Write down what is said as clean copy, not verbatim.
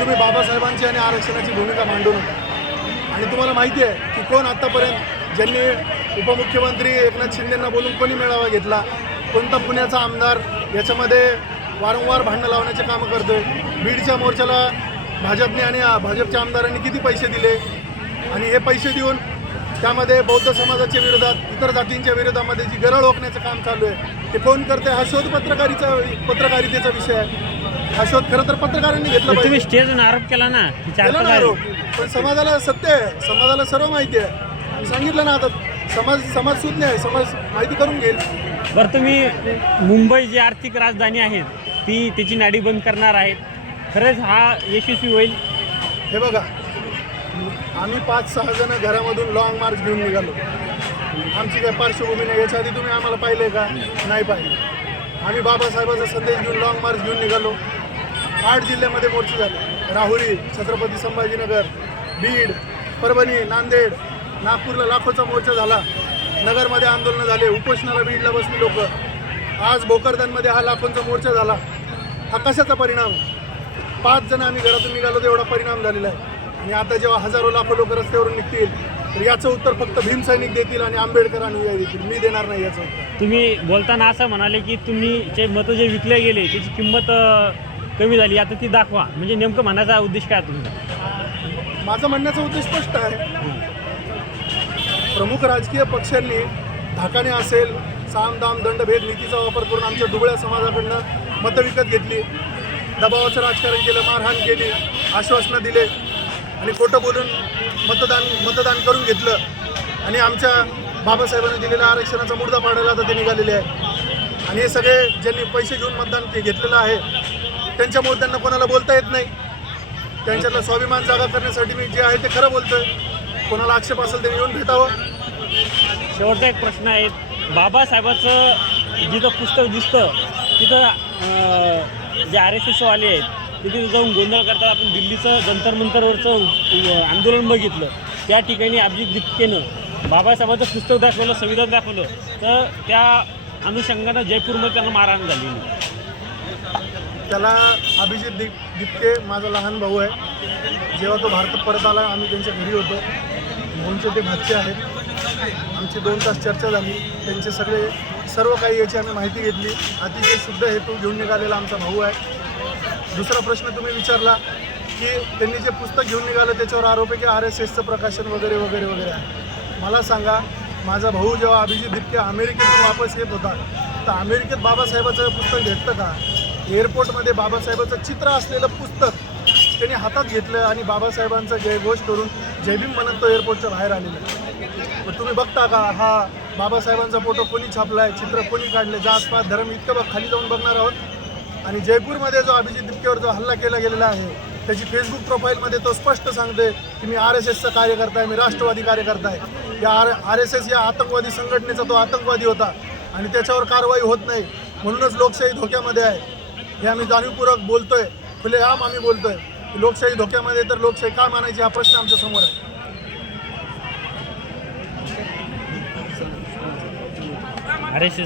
तुम्ही बाबासाहेबांची आणि आरक्षणाची भूमिका मांडू नका। आणि तुम्हाला माहिती आहे की कोण आत्तापर्यंत ज्यांनी उपमुख्यमंत्री एकनाथ शिंदेंना बोलून कोणी मेळावा घेतला, कोणता पुण्याचा आमदार याच्यामध्ये वारंवार भांडणं लावण्याचे कामं करतोय। बीडच्या मोर्चाला भाजपने आणि भाजपच्या आमदारांनी किती पैसे दिले आणि हे पैसे देऊन त्यामध्ये बौद्ध समाजाच्या विरोधात, इतर जातींच्या विरोधामध्ये जी गरळ ओकण्याचं काम चालू आहे ते कोण करते हा शोध पत्रकारितेचा विषय आहे। हा शोध खरं तर पत्रकारांनी घेतला पाहिजे। तुम्ही स्टेजवर आरोप केला ना, पण समाजाला सत्य आहे, समाजाला सर्व माहिती आहे। मी सांगितलं ना, आता समाज सुज्ञ आहे, समाज माहिती करून घेईल। बरं, तुम्ही मुंबई जी आर्थिक राजधानी आहे ती त्याची नाडी बंद करणार आहेत, खरंच हा यशस्वी होईल? हे बघा, आम्ही 5-6 जण घरामधून लॉंग मार्च घेऊन निघालो। आमची काय पार्श्वभूमी नाही, याच्या आधी तुम्ही आम्हाला पाहिलं आहे का? नाही पाहिलं। आम्ही बाबासाहेबांचा संदेश घेऊन लॉंग मार्च घेऊन निघालो। 8 जिल्ह्यामध्ये मोर्चे झाले, राहुरी, छत्रपती संभाजीनगर, बीड, परभणी, नांदेड, नागपूरला लाखोचा मोर्चा झाला, नगरमध्ये आंदोलनं झाले, उपोषणाला बीडला बसली लोक। आज भोकरदनमध्ये हा लाखोंचा मोर्चा झाला। हा कशाचा परिणाम? 5 जण आम्ही घरातून निघालो तर एवढा परिणाम झालेला आहे। आणि आता जेव्हा हजारो लाखो लोक रस्त्यावरून निघतील तर याचं उत्तर फक्त भीमसैनिक देतील आणि आंबेडकर अनुयायी देतील, मी देणार नाही याचं उत्तर। तुम्ही बोलताना असं म्हणाले की तुम्ही मतं जे विकले गेले त्याची किंमत कमी झाली, आता ती दाखवा, म्हणजे नेमकं म्हणायचा उद्देश काय तुमचा? माझं म्हणण्याचा उद्देश स्पष्ट आहे। प्रमुख राजकीय पक्षांनी धाकाने असेल, साम दाम दंडभेद नीतीचा वापर करून आमच्या दुबळ्या समाजाकडनं मतं विकत घेतली, दबावाचं राजकारण केलं, मारहाण केली, आश्वासनं दिले आणि खोटं बोलून मतदान करून घेतलं आणि आमच्या बाबासाहेबांनी दिलेल्या आरक्षणाचा मुर्दा पाडायला आता ते निघालेले आहे। आणि हे सगळे ज्यांनी पैसे घेऊन मतदान घेतलेलं आहे त्यांच्यामुळे त्यांना कोणाला बोलता येत नाही। त्यांच्यातला स्वाभिमान जागा करण्यासाठी मी जे आहे ते खरं बोलतोय। कोणाला आक्षेप असेल ते येऊन भेटावं। शेवटचा एक प्रश्न आहे, बाबासाहेबाचं जिथं पुस्तक दिसतं तिथं जे RSS वाले आहेत तिथे जाऊन गोंधळ करतात। आपण दिल्लीचं जंतर मंतरवरचं आंदोलन बघितलं, त्या ठिकाणी अभिजित दीपकेनं बाबासाहेबांचं पुस्तक दाखवलं, संविधान दाखवलं, तर त्या अनुषंगानं जयपूरमध्ये त्यांना मारहाण झालेली। त्याला अभिजित दीपके माझा लहान भाऊ आहे। जेव्हा तो भारतात परत आला आम्ही त्यांच्या घरी होतो। भाऊंचे ते भाचे आहेत। आमची 2 तास चर्चा झाली, त्यांचे सर्व काही याची आम्ही माहिती घेतली। अतिशय शुद्ध हेतू घेऊन निघालेला आमचा भाऊ आहे। दुसरा प्रश्न तुम्ही विचारला की त्यांनी जे पुस्तक घेऊन निघालं त्याच्यावर आरोप आहे की RSSचं प्रकाशन वगैरे वगैरे वगैरे आहे। मला सांगा, माझा भाऊ जेव्हा अभिजित दीपके अमेरिकेतून वापस येत होता तर अमेरिकेत बाबासाहेबाचं पुस्तक भेटतं का? एअरपोर्टमध्ये बाबासाहेबाचं चित्र असलेलं पुस्तक त्यांनी हातात घेतलं आणि बाबासाहेबांचा जयघोष करून जयभीम म्हणत तो एअरपोर्टच्या बाहेर आलेला आहे। मग तुम्ही बघता का हा बाबासाहेबांचा फोटो कोणी छापला आहे, चित्र कोणी काढले, जातपात धर्म इतकं खाली जाऊन बघणार आहोत? आणि जयपूरमध्ये जो अभिजित दीपकेवर जो हल्ला केला गेलेला आहे त्याची फेसबुक प्रोफाईलमध्ये तो स्पष्ट सांगते की मी RSSचा कार्यकर्ता आहे, मी राष्ट्रवादी कार्यकर्ता आहे। या RSS या आतंकवादी संघटनेचा तो आतंकवादी होता आणि त्याच्यावर कारवाई होत नाही, म्हणूनच लोकशाही धोक्यामध्ये आहे। हे आम्ही जाणीवपूर्वक बोलतोय, खुलेआम आम्ही बोलतोय। लोकशाही धोक्यामध्ये तर लोकशाही का मानायची हा प्रश्न आमच्या समोर आहे। RSS